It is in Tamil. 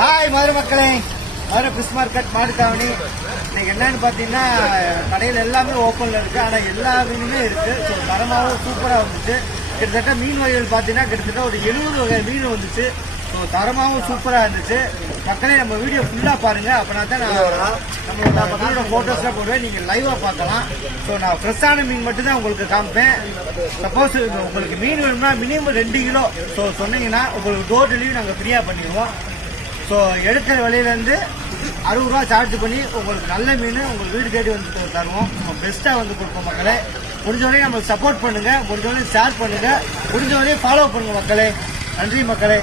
ஹாய் மதுரை மக்களே, மதுரை ஃபிஷ் மார்க்கெட் மாடுத்தாவணி. இன்னைக்கு என்னன்னு பார்த்தீங்கன்னா கடையில் எல்லாமே ஓப்பனில் இருக்குது. ஆனால் எல்லா மீனுமே இருக்குது. ஸோ தரமாகவும் சூப்பராக வந்துச்சு. கிட்டத்தட்ட மீன் வகைகள் பார்த்தீங்கன்னா கிட்டத்தட்ட ஒரு 70 வகை மீன் வந்துச்சு. ஸோ தரமாகவும் சூப்பராக இருந்துச்சு. மக்களே நம்ம வீடியோ ஃபுல்லாக பாருங்கள். அப்படின்னா தான் நம்மளோட ஃபோட்டோஸ்லாம் போடுவேன், நீங்கள் லைவாக பார்க்கலாம். ஸோ நான் ஃப்ரெஷ்ஷான மீன் மட்டும்தான் உங்களுக்கு காமிப்பேன். சப்போஸ் உங்களுக்கு மீன் வேணும்னா மினிமம் 2 கிலோ ஸோ சொன்னீங்கன்னா உங்களுக்கு டோர் டெலிவரி நாங்கள் ஃப்ரீயாக பண்ணிடுவோம். ஸோ எடுக்கிற விலையிலேருந்து 60 ரூபா சார்ஜ் பண்ணி உங்களுக்கு நல்ல மீன் உங்களுக்கு வீடு தேடி வந்து தருவோம். பெஸ்ட்டாக வந்து கொடுப்போம் மக்களே. முடிஞ்சவரையும் நம்மளுக்கு சப்போர்ட் பண்ணுங்கள், முடிஞ்சவரையும் ஷேர் பண்ணுங்கள், முடிஞ்சவரையும் ஃபாலோ பண்ணுங்கள் மக்களே. நன்றி மக்களே.